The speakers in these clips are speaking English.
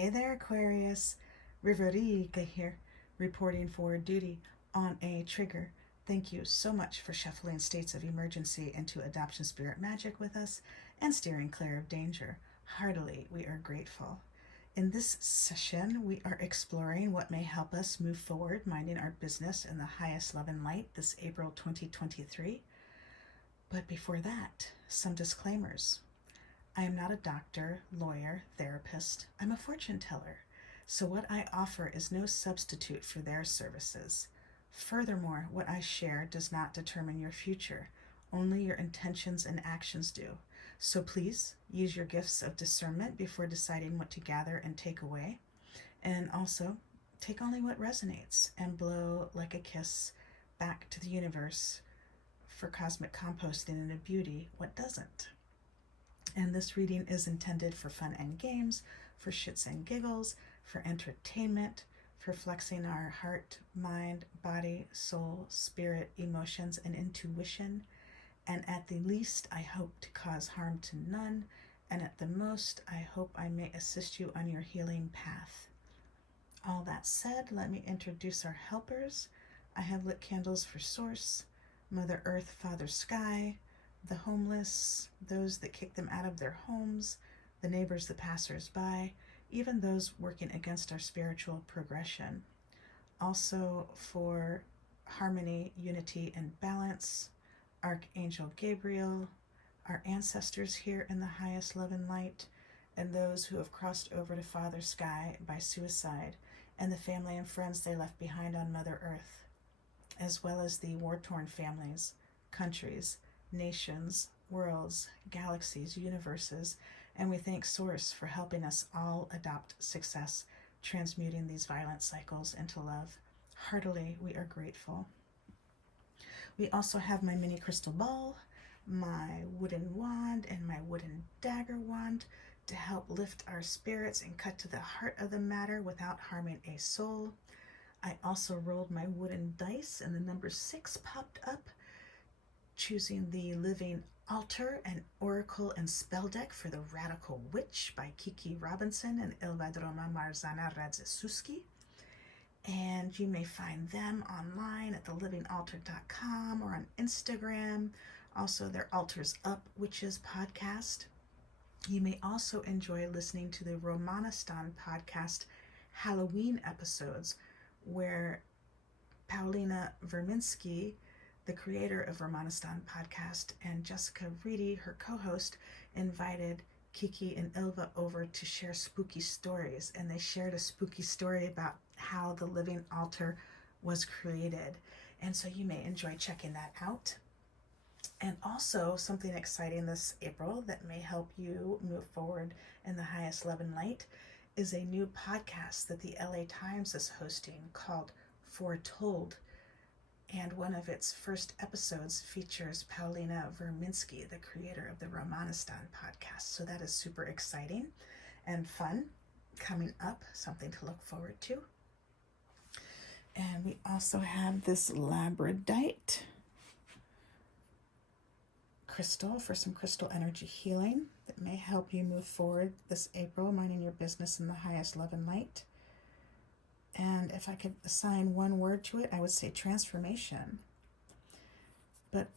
Hey there, Aquarius. Riverica here, reporting for duty on a trigger. Thank you so much for shuffling states of emergency into adoption spirit magic with us and steering clear of danger. Heartily, we are grateful. In this session, we are exploring what may help us move forward, minding our business in the highest love and light this April 2023. But before that, some disclaimers. I am not a doctor, lawyer, therapist. I'm a fortune teller. So what I offer is no substitute for their services. Furthermore, what I share does not determine your future. Only your intentions and actions do. So please use your gifts of discernment before deciding what to gather and take away. And also, take only what resonates and blow like a kiss back to the universe for cosmic composting and a beauty what doesn't. And this reading is intended for fun and games, for shits and giggles, for entertainment, for flexing our heart, mind, body, soul, spirit, emotions, and intuition. And at the least, I hope to cause harm to none. And at the most, I hope I may assist you on your healing path. All that said, let me introduce our helpers. I have lit candles for Source, Mother Earth, Father Sky, the homeless, those that kick them out of their homes, the neighbors, the passers-by, even those working against our spiritual progression. Also for harmony, unity, and balance, Archangel Gabriel, our ancestors here in the highest love and light, and those who have crossed over to Father Sky by suicide, and the family and friends they left behind on Mother Earth, as well as the war-torn families, countries, nations, worlds, galaxies, universes, and we thank Source for helping us all adopt success, transmuting these violent cycles into love. Heartily, we are grateful. We also have my mini crystal ball, my wooden wand, and my wooden dagger wand to help lift our spirits and cut to the heart of the matter without harming a soul. I also rolled my wooden dice and the number 6 popped up, choosing the Living Altar, an Oracle and Spell deck for the Radical Witch by Kiki Robinson and Ilvadroma Marzana Radzesuski. And you may find them online at thelivingaltar.com or on Instagram. Also, their Altars Up Witches podcast. You may also enjoy listening to the Romanistan podcast Halloween episodes, where Paulina Verminski, the creator of Romanistan podcast, and Jessica Reedy, her co-host, invited Kiki and Ilva over to share spooky stories, and they shared a spooky story about how the Living Altar was created. And so you may enjoy checking that out. And also something exciting this April that may help you move forward in the highest love and light is a new podcast that the LA Times is hosting called Foretold. And one of its first episodes features Paulina Verminski, the creator of the Romanistan podcast. So that is super exciting and fun coming up, something to look forward to. And we also have this labradorite crystal for some crystal energy healing that may help you move forward this April, minding your business in the highest love and light. And if I could assign one word to it, I would say transformation. But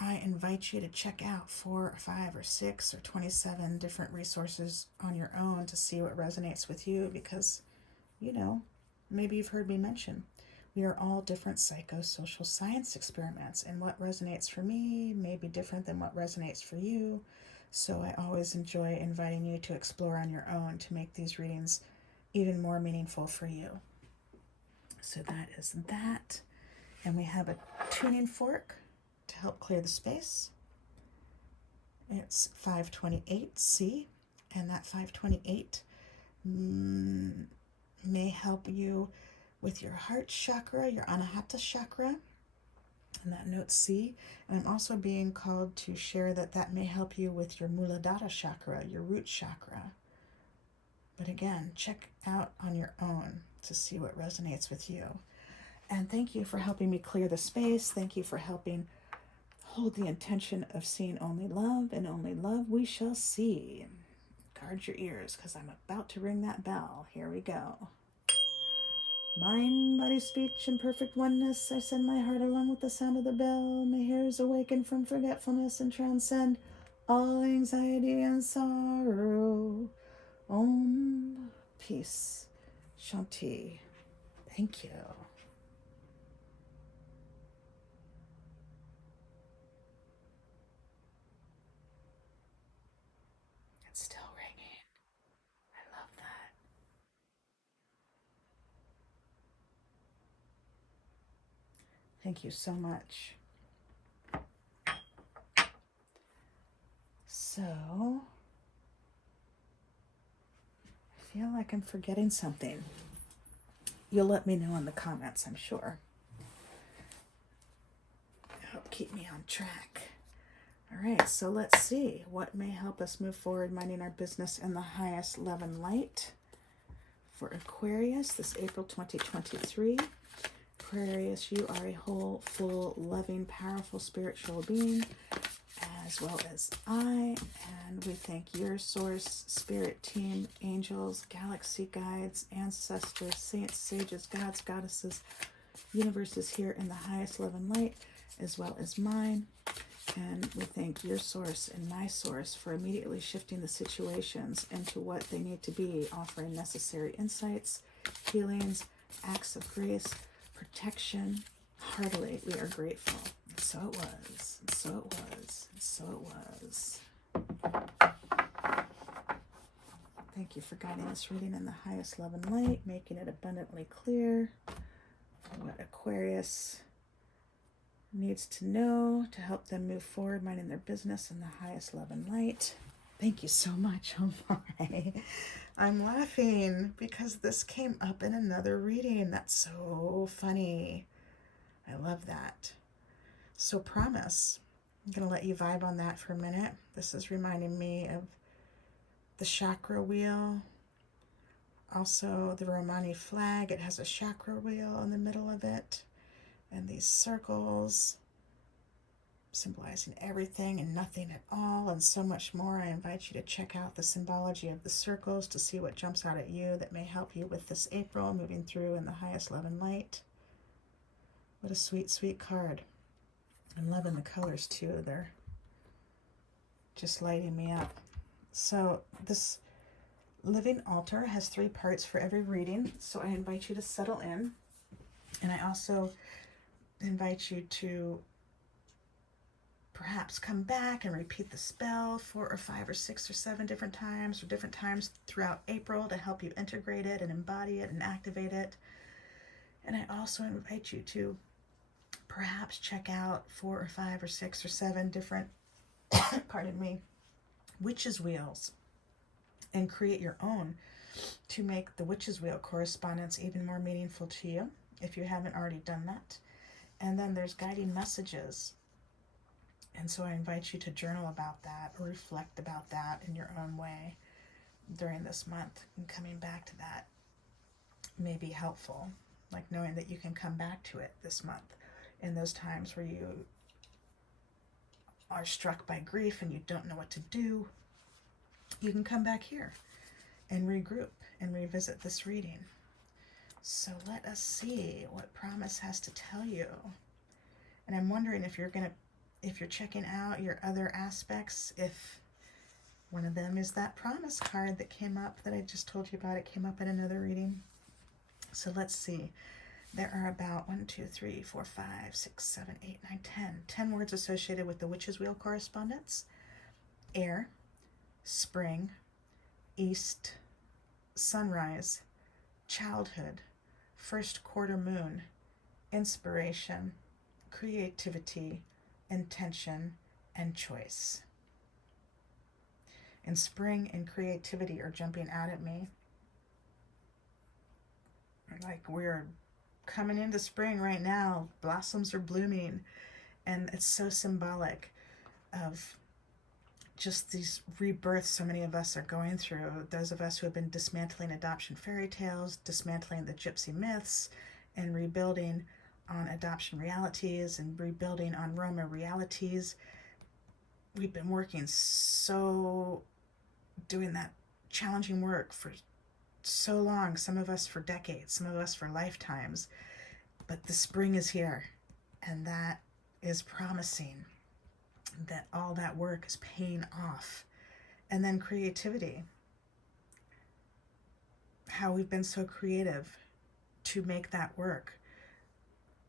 I invite you to check out 4 or 5 or 6 or 27 different resources on your own to see what resonates with you, because, you know, maybe you've heard me mention, we are all different psychosocial science experiments, and what resonates for me may be different than what resonates for you. So I always enjoy inviting you to explore on your own to make these readings even more meaningful for you. So that is that. And we have a tuning fork to help clear the space. It's 528C, and that 528 may help you with your heart chakra, your Anahata chakra, and that note C. And I'm also being called to share that may help you with your Muladhara chakra, your root chakra. But again, check out on your own to see what resonates with you. And thank you for helping me clear the space. Thank you for helping hold the intention of seeing only love, and only love we shall see. Guard your ears, because I'm about to ring that bell. Here we go. Mind, body, speech, in perfect oneness, I send my heart along with the sound of the bell. May ears awaken from forgetfulness and transcend all anxiety and sorrow. Om, peace, Shanti. Thank you. It's still ringing. I love that. Thank you so much. So, I feel like I'm forgetting something. You'll let me know in the comments, I'm sure. Help keep me on track. All right, so let's see what may help us move forward, minding our business in the highest love and light. For Aquarius, this April 2023. Aquarius, you are a whole, full, loving, powerful spiritual being, as well as I, and we thank your source, spirit team, angels, galaxy guides, ancestors, saints, sages, gods, goddesses, universes here in the highest love and light, as well as mine. And we thank your source and my source for immediately shifting the situations into what they need to be, offering necessary insights, healings, acts of grace, protection. Heartily, we are grateful. And so it was, and so it was, and so it was. Thank you for guiding this reading in the highest love and light, making it abundantly clear what Aquarius needs to know to help them move forward, minding their business in the highest love and light. Thank you so much. Oh my. I'm laughing because this came up in another reading. That's so funny. I love that. So promise. I'm going to let you vibe on that for a minute. This is reminding me of the chakra wheel. Also the Romani flag. It has a chakra wheel in the middle of it. And these circles symbolizing everything and nothing at all and so much more. I invite you to check out the symbology of the circles to see what jumps out at you that may help you with this April, moving through in the highest love and light. What a sweet, sweet card. I'm loving the colors too. They're just lighting me up. So this living altar has 3 parts for every reading. So I invite you to settle in. And I also invite you to perhaps come back and repeat the spell 4 or 5 or 6 or 7 different times throughout April to help you integrate it and embody it and activate it. And I also invite you to perhaps check out 4 or 5 or 6 or 7 different, pardon me, witches' wheels and create your own to make the witches' wheel correspondence even more meaningful to you if you haven't already done that. And then there's guiding messages. And so I invite you to journal about that or reflect about that in your own way during this month. And coming back to that may be helpful, like knowing that you can come back to it this month in those times where you are struck by grief and you don't know what to do. You can come back here and regroup and revisit this reading. So let us see what Promise has to tell you. And I'm wondering if you're checking out your other aspects, if one of them is that Promise card that came up that I just told you about. It came up in another reading. So let's see. There are about 1, 2, 3, 4, 5, 6, 7, 8, 9, 10. 10 words associated with the Witch's Wheel correspondence. Air, spring, east, sunrise, childhood, first quarter moon, inspiration, creativity, intention, and choice. And spring and creativity are jumping out at me. Like we're coming into spring right now. Blossoms are blooming. And it's so symbolic of just these rebirths so many of us are going through. Those of us who have been dismantling adoption fairy tales, dismantling the gypsy myths, and rebuilding on adoption realities and rebuilding on Roma realities. We've been working so doing that challenging work for so long, some of us for decades, some of us for lifetimes. But the spring is here, and that is promising that all that work is paying off. And then creativity. How we've been so creative to make that work.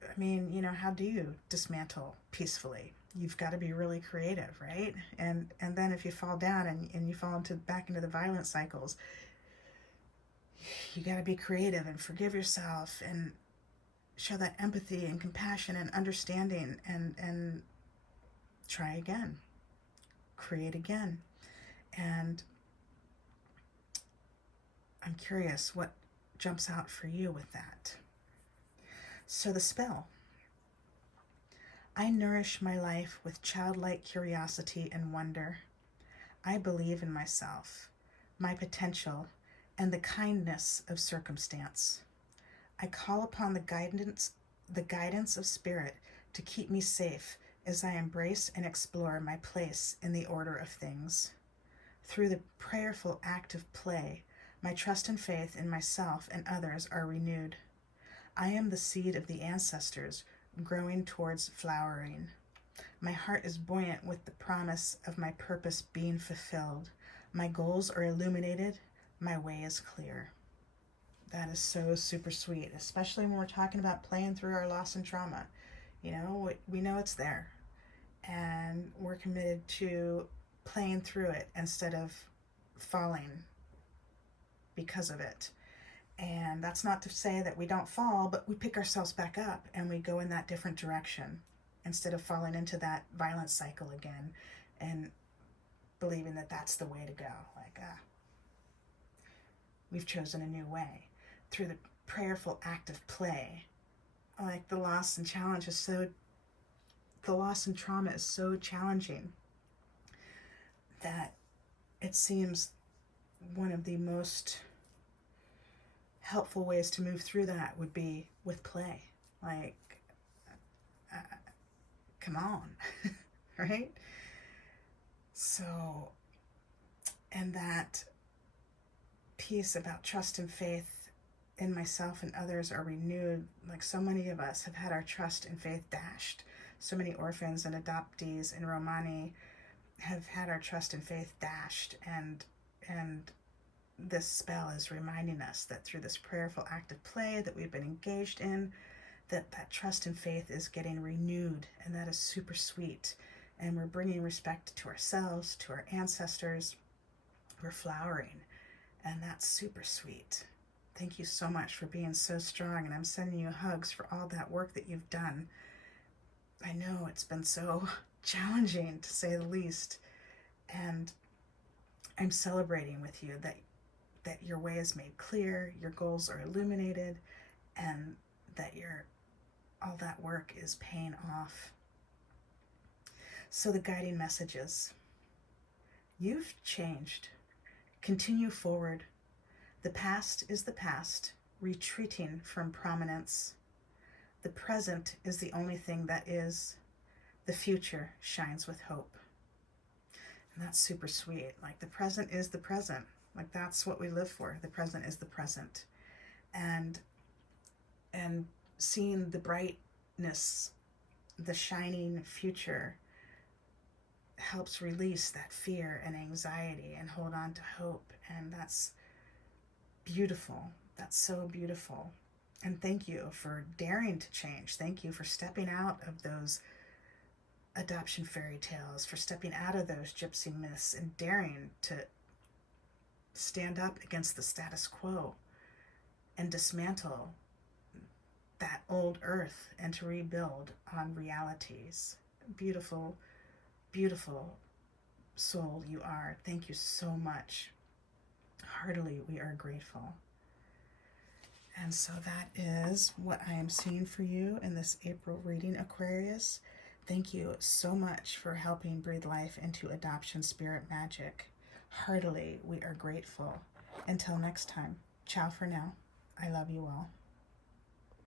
I mean, how do you dismantle peacefully? You've got to be really creative, right? And then if you fall down and you fall back into the violent cycles, you got to be creative and forgive yourself and show that empathy and compassion and understanding and try again, create again. And I'm curious what jumps out for you with that. So the spell. I nourish my life with childlike curiosity and wonder. I believe in myself, my potential, and the kindness of circumstance. I call upon the guidance of spirit to keep me safe as I embrace and explore my place in the order of things. Through the prayerful act of play, my trust and faith in myself and others are renewed. I am the seed of the ancestors, growing towards flowering. My heart is buoyant with the promise of my purpose being fulfilled. My goals are illuminated. My way is clear. That is so super sweet, especially when we're talking about playing through our loss and trauma. We know it's there, and we're committed to playing through it instead of falling because of it. And that's not to say that we don't fall, but we pick ourselves back up and we go in that different direction instead of falling into that violent cycle again and believing that that's the way to go. We've chosen a new way. Through the prayerful act of play, the loss and trauma is so challenging that it seems one of the most helpful ways to move through that would be with play. Come on, right? So, and that piece about trust and faith in myself and others are renewed. So many of us have had our trust and faith dashed. So many orphans and adoptees in Romani have had our trust and faith dashed, and this spell is reminding us that through this prayerful act of play that we've been engaged in, that trust and faith is getting renewed, and that is super sweet. And we're bringing respect to ourselves, to our ancestors. We're flowering, and that's super sweet. Thank you so much for being so strong, and I'm sending you hugs for all that work that you've done. I know it's been so challenging, to say the least, and I'm celebrating with you that your way is made clear, your goals are illuminated, and that all that work is paying off. So the guiding messages. You've changed. Continue forward. The past is the past, retreating from prominence. The present is the only thing that is. The future shines with hope. And that's super sweet. The present is the present. That's what we live for. The present is the present. And seeing the brightness, the shining future, helps release that fear and anxiety and hold on to hope. And that's beautiful. That's so beautiful. And thank you for daring to change. Thank you for stepping out of those adoption fairy tales, for stepping out of those gypsy myths and daring to stand up against the status quo and dismantle that old earth and to rebuild on realities. Beautiful, beautiful soul you are. Thank you so much. Heartily, we are grateful. And so that is what I am seeing for you in this April reading, Aquarius. Thank you so much for helping breathe life into adoption spirit magic. Heartily, we are grateful. Until next time, ciao for now. I love you all.